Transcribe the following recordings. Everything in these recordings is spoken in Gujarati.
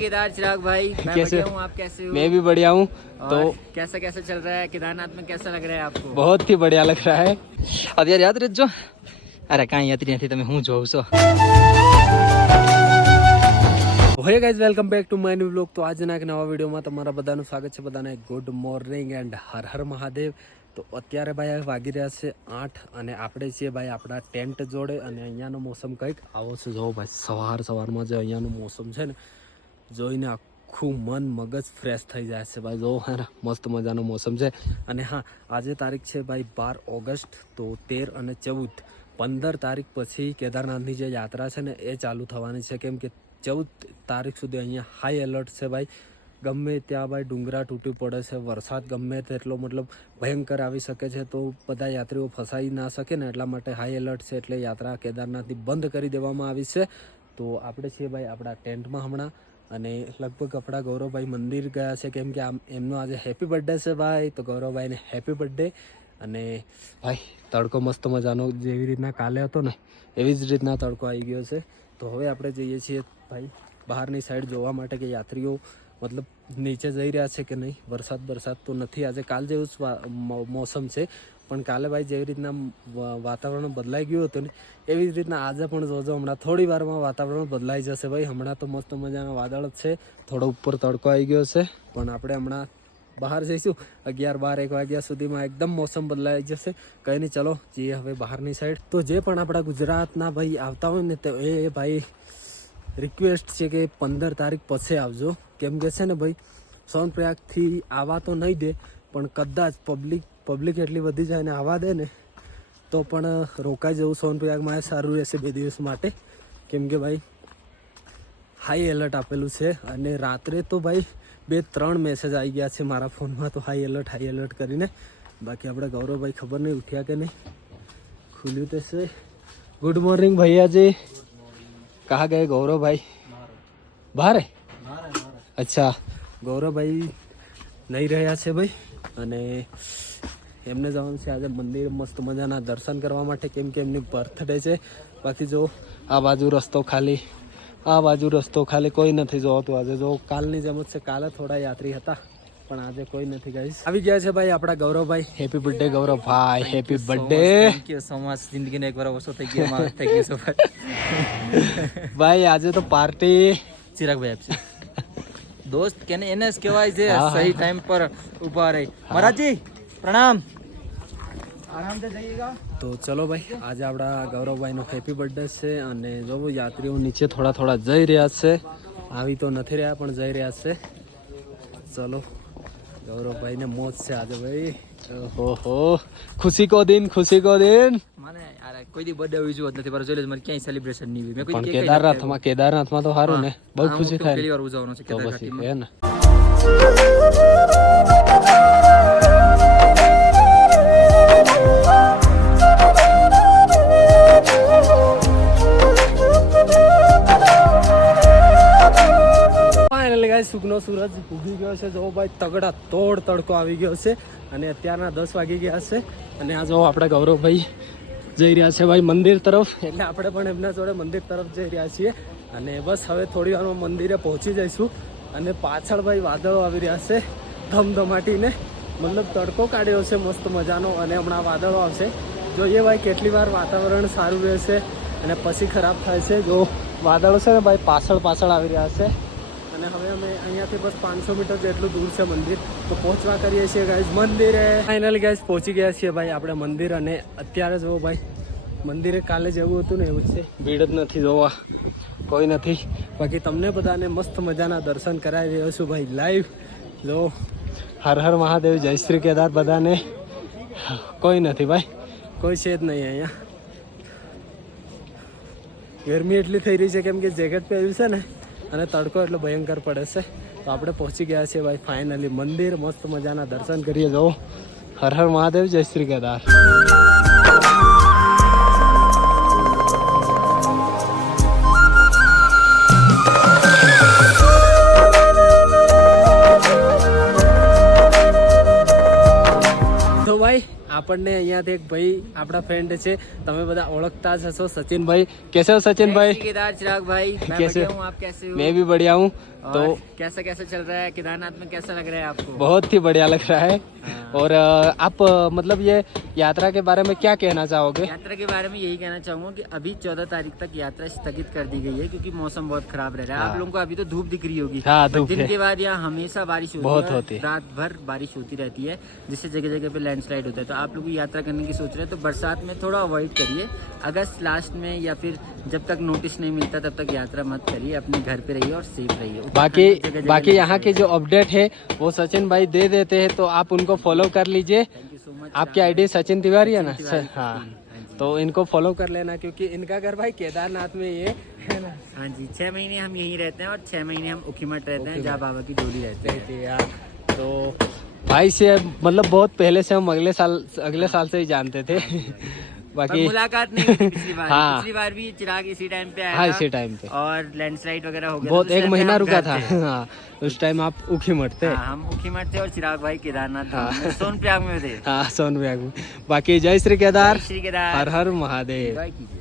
केदार चिराग भाई, मैं कैसे बढ़िया हूँ, आप कैसे हो? मैं भी बढ़िया हूँ। तो कैसा कैसा चल रहा है केदारनाथ में, कैसा लग रहा है आपको? बहुत ही बढ़िया लग रहा है। અત્યારે યાદ રહેજો, અરે કાંઈ યાત્રી નથી, તમે હું જોઉં છો। Hey guys, welcome back to my new vlog. તો આજના એક નવા વિડીયોમાં તમારા બધાનું સ્વાગત છે। બધાને good morning and Har Har Mahadev. તો અત્યારે ભાઈ વાગી રહ્યા છે 8 અને આપણે છીએ ભાઈ આપણા ટેન્ટ જોડે અને અહીંયાનો મોસમ કંઈક આવો છે। જો ભાઈ સવારમાં જે અહીંયાનું મોસમ છે ને, જોઈને આખું મન મગજ ફ્રેશ થઈ જાય છે ભાઈ। જો હે ને મસ્ત મજાનો મોસમ છે। અને હા, આજે તારીખ છે ભાઈ 12 ઓગસ્ટ। તો 13 અને 14 15 તારીખ પછી કેદારનાથની જે યાત્રા છે ને એ ચાલુ થવાની છે। કેમ કે 14 તારીખ સુધી અહીંયા હાઈ એલર્ટ છે ભાઈ। ગમે ત્યાં ભાઈ ડુંગરા તૂટી પડે છે, વરસાદ ગમે તેટલો મતલબ ભયંકર આવી શકે છે। તો બધા યાત્રીઓ ફસાઈ ના શકે ને, એટલા માટે હાઈ એલર્ટ છે। એટલે યાત્રા કેદારનાથની બંધ કરી દેવામાં આવી છે। તો આપણે છીએ ભાઈ આપણા ટેન્ટમાં હમણાં, અને લગભગ આપણા ગૌરવભાઈ મંદિર ગયા છે, કેમ કે એમનો આજે હેપી બર્થડે છે ભાઈ। તો ગૌરવભાઈને હેપી બર્થડે। અને ભાઈ તડકો મસ્ત મજાનો જેવી રીતના કાલે હતો ને એવી જ રીતના તડકો આવી ગયો છે। તો હવે આપણે જઈએ છીએ ભાઈ બહારની સાઈડ જોવા માટે કે યાત્રીઓ મતલબ નીચે જઈ રહ્યા છે કે નહીં। વરસાદ તો નથી આજે, કાલ જેવું જ મોસમ છે, પણ કાલે ભાઈ જેવી રીતના વાતાવરણ બદલાઈ ગયું હતું ને એવી જ રીતના આજે પણ જોજો, હમણાં થોડી વારમાં વાતાવરણ બદલાઈ જશે ભાઈ। હમણાં તો મસ્ત મજાના વાદળ જ છે, થોડો ઉપર તડકો આવી ગયો છે, પણ આપણે હમણાં બહાર જઈશું 11, 12, 1 વાગ્યા સુધીમાં એકદમ મોસમ બદલાઈ જશે। કંઈ નહીં, ચલો જઈએ હવે બહારની સાઈડ। તો જે પણ આપણા ગુજરાતના ભાઈ આવતા હોય ને તો એ ભાઈ રિક્વેસ્ટ છે કે 15 તારીખ પછી આવજો। કેમ કે છે ને ભાઈ સોનપ્રયાગથી આવવા તો નહીં દે, પણ કદાચ પબ્લિક એટલી વધી જાય ને આવવા દે ને તો પણ રોકાઈ જવું સોનપ્રયાગમાં સારું રહેશે 2 દિવસ માટે। કેમ કે ભાઈ હાઈ એલર્ટ આપેલું છે, અને રાત્રે તો ભાઈ 2-3 મેસેજ આવી ગયા છે મારા ફોનમાં, તો હાઈ એલર્ટ કરીને। બાકી આપણે ગૌરવભાઈ ખબર નહીં ઉઠ્યા કે નહીં, ખુલ્યું તો છે। ગુડ મોર્નિંગ ભૈયાજી, कहाँ गए गौरव भाई? बाहर है? अच्छा, गौरव भाई નહીં રહ્યા છે ભાઈ, અને એમને જવાનું છે આજે મંદિર મસ્ત મજાના દર્શન કરવા માટે, કેમ કે એમની બર્થડે છે। બાકી જો આ બાજુ રસ્તો ખાલી કોઈ નથી જોતું આજે। જો કાલની જેમ જ છે, કાલે થોડા યાત્રી હતા પણ આજે કોઈ નથી ગાઈસ। આવી ગયા છે ભાઈ આપણા ગૌરવભાઈ। હેપી બર્થડે ગૌરવભાઈ, happy birthday. Thank you so much, જિંદગીનો એકવાર ઓછો થઈ ગયો મારો, થેન્ક યુ સો મચ ભાઈ આજે તો પાર્ટી ચિરાગભાઈ આપશે। दोस्त कहने एनएस કહેવાય છે, સહી ટાઈમ પર ઊભા રહે। મહારાજજી પ્રણામ, આરામ से जाइएगा। તો ચલો ભાઈ, આજે આપણા ગૌરવભાઈનો હેપી બર્થડે છે, અને જો યાત્રીઓ નીચે થોડા જઈ રહ્યા છે, આવી તો નથી રહ્યા પણ જઈ રહ્યા છે। ચલો, ગૌરવભાઈને મોજ છે આજે ભાઈ। ઓહો, ખુશી કો દિન મને યાર કોઈ દી બર્થડે હોઈ જોત નથી, પર જોઈ લે મને ક્યાંય સેલિબ્રેશન નહીં હોય। મેં કોઈ પણ કેદારનાથમાં તો સારું ને, બહુ ખુશી થાય। પહેલી વાર ઉજવવાનો છે કેદારનાથમાં હે ને। સુખનો સૂરજ ઉગી ગયો છે। જો ભાઈ તગડા તોડ તડકો આવી ગયો છે, અને અત્યારના 10 વાગી ગયા છે, અને આ જો આપણે ગૌરવભાઈ જઈ રહ્યા છે ભાઈ મંદિર તરફ, એટલે આપણે પણ એમના જોડે મંદિર તરફ જઈ રહ્યા છીએ। અને બસ હવે થોડી વારમાં મંદિરે પહોંચી જઈશું, અને પાછળ ભાઈ વાદળો આવી રહ્યા છે ધમધમાટીને, મતલબ તડકો કાઢ્યો છે મસ્ત મજાનો, અને હમણાં વાદળો આવશે। જોઈએ ભાઈ કેટલી વાર વાતાવરણ સારું રહેશે અને પછી ખરાબ થાય છે। જો વાદળો છે ને ભાઈ પાછળ આવી રહ્યા છે, અને હવે અમે અહીંયાથી બસ 500 મીટર જેટલું દૂર છે મંદિર, તો પહોંચવા કરીએ છીએ ગાઈઝ મંદિરે। ફાઇનલી ગાઈઝ પહોંચી ગયા છીએ ભાઈ આપણે મંદિર, અને અત્યારે જો ભાઈ મંદિરે કાલે જેવું હતું ને એવું જ છે, ભીડ જ નથી, જોવા કોઈ નથી। બાકી તમને બધાને મસ્ત મજાના દર્શન કરાવી રહ્યો છું ભાઈ લાઈવ। જો હર હર મહાદેવ, જય શ્રી કેદાર। બધાને કોઈ નથી ભાઈ, કોઈ છે જ નહીં અહીંયા। ગરમી એટલી થઈ રહી છે કેમ કે જેકેટ પહેર્યું છે ને, અને તડકો એટલો ભયંકર પડે છે। તો આપણે પહોંચી ગયા છીએ ભાઈ ફાઇનલી મંદિર, મસ્ત મજાના દર્શન કરીએ। જો હર હર મહાદેવ, જય શ્રી કેદાર। તો ભાઈ આપણને અહીંયાથી એક ભાઈ આપણા ફ્રેન્ડ છે, તમે બધા ઓળખતા જ હશો, સचिन भाई। कैसे हो सचिन भाई? केदार चिराग भाई, मैं कैसे बढ़िया हूँ, आप कैसे हो? मैं भी बढ़िया हूँ। तो कैसा कैसा चल रहा है केदारनाथ में, कैसा लग रहा है आपको? बहुत ही बढ़िया लग रहा है। और आप मतलब ये यात्रा के बारे में क्या कहना चाहोगे? यात्रा के बारे में यही कहना चाहूंगा कि अभी 14 तारीख तक यात्रा स्थगित कर दी गई है क्योंकि मौसम बहुत खराब रह रहा है। आप लोगों को अभी तो धूप दिख रही होगी, हाँ, धूप दिन है। के बाद यहाँ हमेशा बारिश बहुत होती होती है, है। रात भर बारिश होती रहती है, जिससे जगह जगह पे लैंडस्लाइड होता है। तो आप लोग यात्रा करने की सोच रहे हैं तो बरसात में थोड़ा अवॉइड करिए। अगस्त लास्ट में या फिर जब तक नोटिस नहीं मिलता तब तक यात्रा मत करिए, अपने घर पे रहिए और सेफ रहिए। बाकी यहाँ की जो अपडेट है वो सचिन भाई दे देते हैं, तो आप उनको फॉलो कर लीजिए। Thank you so much. आपकी आईडी सचिन तिवारी है ना? तिवारी, हाँ, हाँ जी। तो इनको फॉलो कर लेना क्योंकि इनका घर भाई केदारनाथ में ये है ना। हाँ जी, 6 महीने हम यहीं रहते हैं और 6 महीने हम उखीमठ रहते हैं, जहाँ बाबा की डोली रहती है। यार तो भाई से मतलब बहुत पहले से हम अगले साल से ही जानते थे। पर बाकी मुलाकात नहीं हुई थी पिछली बार। हाँ। पिछली बार भी चिराग इसी टाइम पे आया हाँ, था इसी टाइम पे और लैंडस्लाइड वगैरह हो गया, बहुत तो उस एक टाइम पे महीना हम रुका घर था। थे। हाँ, उस टाइम आप उखीमठ थे। हाँ, हम उखीमठ थे और चिराग भाई केदारनाथ धाम में, सोनप्रयाग में थे। हाँ, सोनप्रयाग में। बाकी जय श्री केदार, जय श्री केदार, हर हर महादेव। जय कीजिए।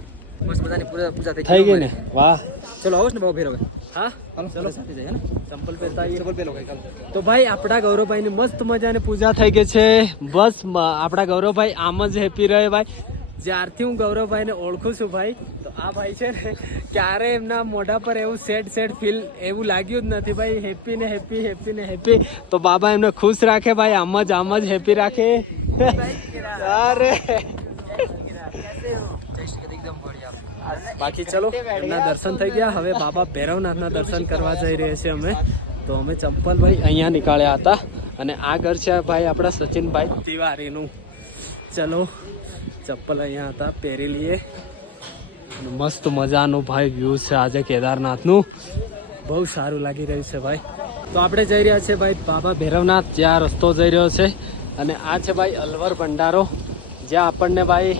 बस बधाने पूजा થઈ ગઈ ને? વાહ, ચલો આવો ને બાબા ફેર હવે। હા ચલો સાથે જઈએ ને, ચંપલ પહેરતા આવીએ। ચપ્પલ પહેરો ભાઈ કાલ। તો ભાઈ આપણા ગૌરવભાઈની મસ્ત મજાની પૂજા થઈ ગઈ છે। બસ આપણા ગૌરવભાઈ આમ જ હેપી રહે ભાઈ। જ્યારથી હું ગૌરવભાઈને ઓળખું છું ભાઈ, તો આ ભાઈ છે ને ક્યારે એમના મોઢા પર એવું સેડ ફીલ એવું લાગ્યું જ નથી ભાઈ। હેપી ને હેપી, હેપી ને હેપી। તો બાબા એમને ખુશ રાખે ભાઈ, આમ જ હેપી રાખે। અરે બાકી ચલો, એમના દર્શન થઈ ગયા। હવે બાબા ભૈરવનાથના દર્શન કરવા જઈ રહ્યા છીએ અમે। તો અમે ચંપલ ભાઈ અહીંયા નીકાળ્યા હતા અને આ ઘર છે ભાઈ આપણા સચિનભાઈ તિવારીનું। ચલો ચપ્પલ અહીંયા હતા, પહેરી લઈએ। મસ્ત મજાનું ભાઈ વ્યૂ છે આજે કેદારનાથનું, બહુ સારું લાગી રહ્યું છે ભાઈ। તો આપણે જઈ રહ્યા છીએ ભાઈ બાબા ભૈરવનાથ, જ્યાં રસ્તો જઈ રહ્યો છે। અને આ છે ભાઈ અલવર ભંડારો, જ્યાં આપણને ભાઈ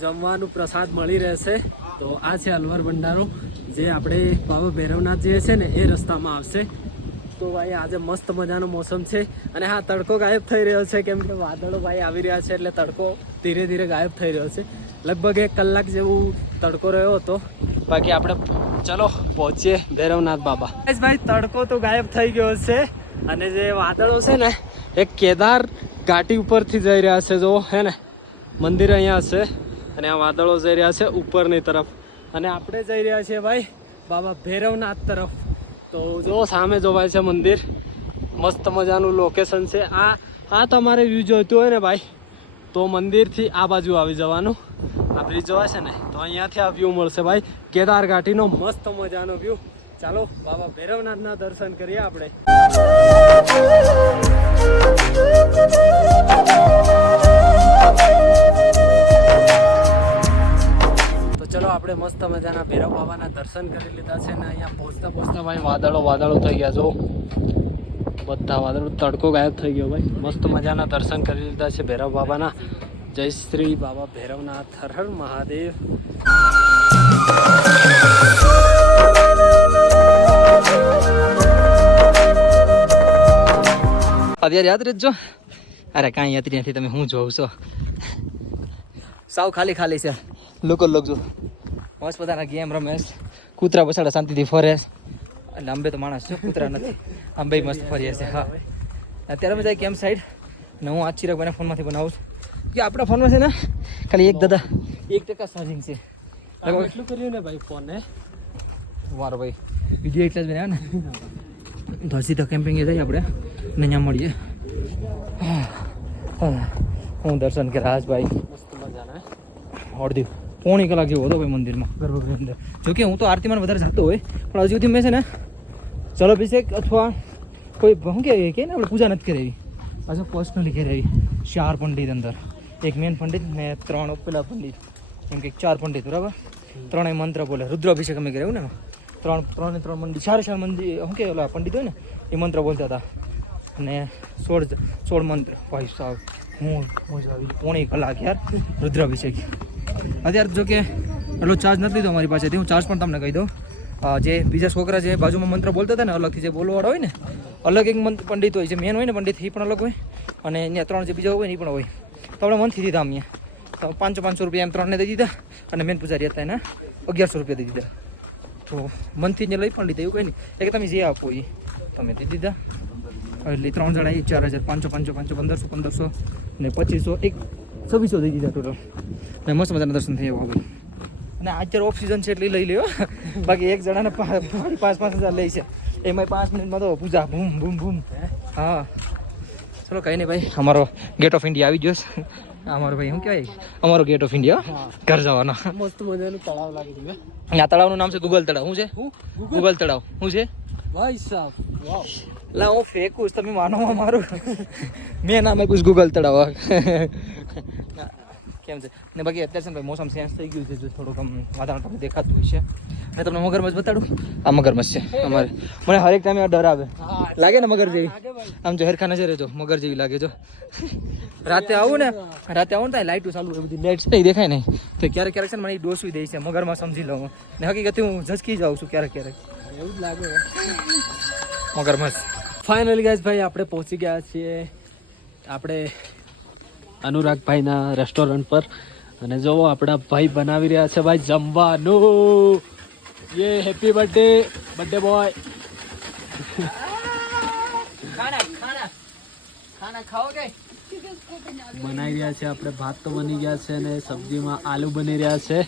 જમવાનું પ્રસાદ મળી રહેશે। તો આ છે અલવર ભંડારો, જે આપણે બાબા ભૈરવનાથ જે છે ને એ રસ્તામાં આવશે। તો ભાઈ આજે મસ્ત મજાનો મોસમ છે અને હા, તડકો ગાયબ થઈ રહ્યો છે કેમ કે વાદળો ભાઈ આવી રહ્યા છે, એટલે તડકો ધીરે ધીરે ગાયબ થઈ રહ્યો છે। લગભગ 1 કલાક જેવું તડકો રહ્યો હતો। બાકી આપણે ચલો પહોંચીએ ભૈરવનાથ બાબા। ભાઈ તડકો તો ગાયબ થઈ ગયો છે અને જે વાદળો છે ને એ કેદાર ઘાટી ઉપરથી જઈ રહ્યા છે। જો હે ને મંદિર અહીંયા છે અને આ વાદળો જઈ રહ્યા છે ઉપરની તરફ અને આપણે જઈ રહ્યા છીએ ભાઈ બાબા ભૈરવનાથ તરફ। તો જો સામે જોવાય છે મંદિર, મસ્ત મજાનું લોકેશન છે। આ તમારે વ્યૂ જોઈતું હોય ને ભાઈ તો મંદિરથી આ બાજુ આવી જવાનું। આ બ્રિજ જોવાય છે ને, તો અહીંયાથી આ વ્યૂ મળશે ભાઈ કેદાર ઘાટીનો મસ્ત મજાનો વ્યૂ। ચાલો બાબા ભૈરવનાથના દર્શન કરીએ આપણે। ચલો આપણે મસ્ત મજાના ભૈરવ બાબાના દર્શન કરી લીધા છે ને અહીંયા પહોંચતા ભાઈ વાદળો થઈ ગયા। જો બધા વાદળો, તડકો ગાયબ થઈ ગયો ભાઈ। મસ્ત મજાના દર્શન કરી લીધા છે ભૈરવ બાબાના। જય શ્રી બાબા ભૈરવનાથ, હર હર મહાદેવ। અત્યારે યાદ રહેજો। અરે કાંઈ યાદ નથી, તમે હું જોઉં છો, સાવ ખાલી છે। લોકો જો મસ્ત બધાના ગેમ રમે, કૂતરા બસાડા શાંતિથી ફરે, એટલે અંબે તો માણસ છે, કૂતરા નથી, અંબે મસ્ત ફરીએ છે। હા, અત્યારે અમે જાય કેમ્પ સાઈડ ને હું આ ચિરાગભાઈના ફોનમાંથી બનાવું છું કે આપણા ફોનમાં છે ને ખાલી 1% ચાર્જિંગ છે। એટલું કર્યું ને ભાઈ ફોન ને વારો ભાઈ વિડીયો એટલા જ બનાવ્યા ને, તો સીધા કેમ્પિંગે જઈએ આપણે ને અહીંયા મળીએ। હું દર્શન કર્યા આજ ભાઈ, મસ્ત મજાના। અડધી પોણી કલાક જેવો હતો ભાઈ મંદિરમાં, ગર્ભગૃહ અંદર। જોકે હું તો આરતીમાં વધારે જતો હોય, પણ હજુ સુધી મેં છે ને જલાભિષેક અથવા કોઈ શું કે ને આપણે પૂજા નથી કરાવી, પાછું પર્સનલી કરાવી। 4 પંડિત અંદર, એક મેન પંડિત ને 3 પેલા પંડિત, એમ કે 4 પંડિત બરાબર, 3 મંત્ર બોલે, રુદ્રાભિષેક અમે કરાવ્યું ને, 3 મંદિર 4 મંદિર શું કે ઓલા પંડિત હોય ને એ મંત્ર બોલતા હતા અને 16 મંત્ર ભાઈ સાહેબ। હું મજા આવી, પોણી કલાક યાર રુદ્રાભિષેક। અત્યારે જો કે એટલો ચાર્જ નથી લીધો અમારી પાસેથી, હું ચાર્જ પણ તમને કહી દઉં। જે બીજા છોકરા જે બાજુમાં મંત્ર બોલતા હતા ને અલગથી, જે બોલવાવાળા હોય ને અલગ એક પંડિત હોય, જે મેન હોય ને પંડિત એ પણ અલગ હોય, અને અહીંયા 3 જે બીજા હોય ને એ પણ હોય। તો આપણે મનથી દીધા અમે તો 500 રૂપિયા એમ 3ને દઈ દીધા અને મેન પૂજારી હતા એને 1100 રૂપિયા દઈ દીધા. તો મનથી જ લઈ પણ લીધા, એવું કંઈ નહીં. એ કે તમે જે આપો એ તમે દઈ દીધા. એટલે 3 જણા 4000, 500, 1500, 1500 ને 2500, એક 2600 દઈ દીધા ટોટલ. ને મસ્ત મજાના દર્શન થઈ આવ્યા. અને અત્યારે ઓફ સિઝન છે એટલે લઈ લ્યો. બાકી એક જણાને 5,000 લે છે, એમાં 5 મિનિટમાં તો પૂજા બૂમ બૂમ બૂમ. હા ચલો કંઈ નહીં ભાઈ, અમારો ગેટ ઓફ ઇન્ડિયા આવી ગયો છે. અમારો ભાઈ શું કહેવાય, અમારો ગેટ ઓફ ઇન્ડિયા ઘર જવાનો. મસ્ત મજાનું તળાવ લાગી રહ્યું. આ તળાવનું નામ છે ગુગલ તળાવ. શું છે? ગુગલ તળાવ. શું છે ભાઈ સાહેબ? વાવ. લા હું ફેંકું તમે માનો મારું. મેં નામ આપ્યું ગુગલ તળાવ. કેમ છે ને બાકી અત્યારે છે ને ભાઈ મોસમ ચેન્જ થઈ ગયું છે, જો થોડુંક આમ વાતાવરણ તમને દેખાતું છે. મેં તમને મગરમચ્છ બતાડું. આ મગરમચ્છ છે અમારે. મને હરેક ટાઈમે ડર આવે, લાગે ને મગર જેવી. આમ જો હેરખા નજરે જો મગર જેવી લાગે. જો રાતે આવું ને તો લાઇટો ચાલુ હોય, બધી લાઇટ છે દેખાય નહીં. તો ક્યારેક ક્યારેક છે ને મને એ ડોસવી દે છે, મગરમાં સમજી લઉં. ને હકીકત હું ઝસકી જાઉં છું ક્યારેક ક્યારેક, એવું જ લાગે મગરમચ્છ. ફાઇનલી ગાઈઝ ભાઈ આપણે પહોંચી ગયા છીએ આપણે અનુરાગભાઈના રેસ્ટોરન્ટ પર. અને જો આપણા ભાઈ બનાવી રહ્યા છે ભાઈ જમવાનું. યે હેપી બર્થડે બોય. બનાવી રહ્યા છે આપણે. ભાત તો બની ગયા છે અને સબ્જીમાં આલુ બની રહ્યા છે.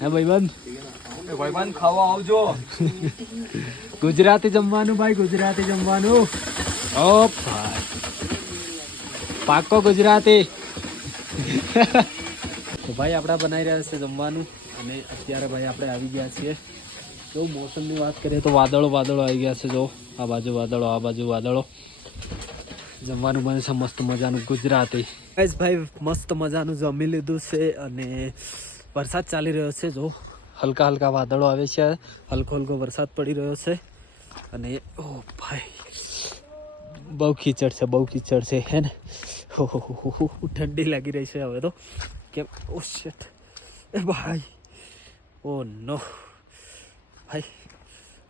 હે ભાઈબંધ ખાવા આવજો. ગુજરાતી જમવાનું ભાઈ, ગુજરાતી જમવાનું. ઓ ભાઈ પાકો ગુજરાતી. તો ભાઈ આપણા બનાવી રહ્યા છે જમવાનું. અને અત્યારે ભાઈ આપણે આવી ગયા છીએ. જો મોસમની વાત કરીએ તો વાદળો આવી ગયા છે. જો આ બાજુ વાદળો, આ બાજુ વાદળો. જમવાનું બને છે મસ્ત મજાનું ગુજરાતી. ગાઈસ ભાઈ મસ્ત મજાનું જમી લીધું છે અને વરસાદ ચાલી રહ્યો છે. જો હલકા હલકા વાદળો આવે છે, હલકો હલકો વરસાદ પડી રહ્યો છે. અને ઓ ભાઈ બહુ કીચડ છે હે ને. હો ઠંડી લાગી રહી છે હવે તો. કેમ? ઓ શિટ એ ભાઈ, ઓ નો ભાઈ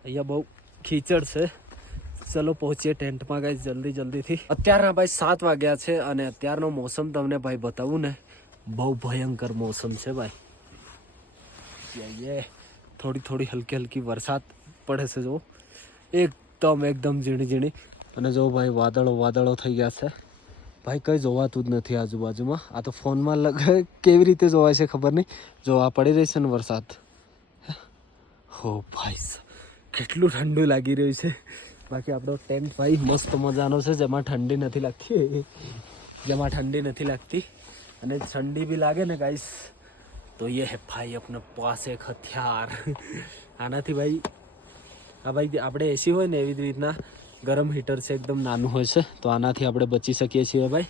અહીંયા બહુ કીચડ છે. ચલો પહોંચીએ ટેન્ટમાં ગાઈસ જલ્દીથી. અત્યારના ભાઈ 7 વાગ્યા છે અને અત્યારનો મોસમ તમને ભાઈ બતાવું ને, બહુ ભયંકર મોસમ છે ભાઈ. થોડી હલકી વરસાદ પડે છે. જો એકદમ ઝીણી. અને જો ભાઈ વાદળો થઈ ગયા છે ભાઈ. કંઈ જોવાતું જ નથી આજુબાજુમાં. આ તો ફોનમાં કેવી રીતે જોવાય છે ખબર નહીં. જો આ પડી રહી છે ને વરસાદ. હો ભાઈ કેટલું ઠંડુ લાગી રહ્યું છે. બાકી આપણો ટેન્ટ ભાઈ મસ્ત મજાનો છે, જેમાં ઠંડી નથી લાગતી. અને ઠંડી બી લાગે ને ગાઈસ તો ये है भाई अपने पास एक हथियार. આનાથી ભાઈ આપણે એસી હોય ને એવી જ રીતના ગરમ હીટર છે, એકદમ નાનું હોય છે. તો આનાથી આપણે બચી શકીએ છીએ ભાઈ.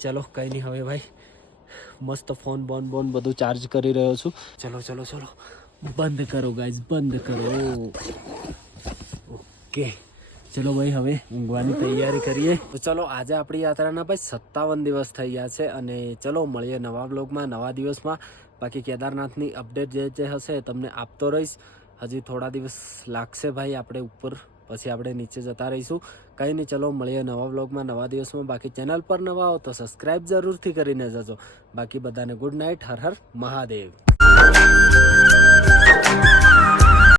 ચલો કંઈ નહીં, હવે ભાઈ મસ્ત ફોન બોન બધું ચાર્જ કરી રહ્યો છું. ચલો બંધ કરો ગાઈઝ, બંધ કરો. ઓકે ચલો ભાઈ હવે ઊંઘવાની તૈયારી કરીએ. તો ચલો આજે આપણી યાત્રાના ભાઈ 57 દિવસ થઈ ગયા છે. અને ચલો મળીએ નવા બ્લોગમાં, નવા દિવસમાં. બાકી કેદારનાથની અપડેટ જે હશે તમને આપતો રહીશ. હજી થોડા દિવસ લાગશે ભાઈ આપણે ઉપર, પછી આપણે નીચે જતા રહીશું. કંઈ નહીં, ચલો મળીએ નવા બ્લોગમાં, નવા દિવસમાં. બાકી ચેનલ પર નવા હો તો સબસ્ક્રાઈબ જરૂરથી કરીને જજો. બાકી બધાને ગુડ નાઇટ. હર હર મહાદેવ.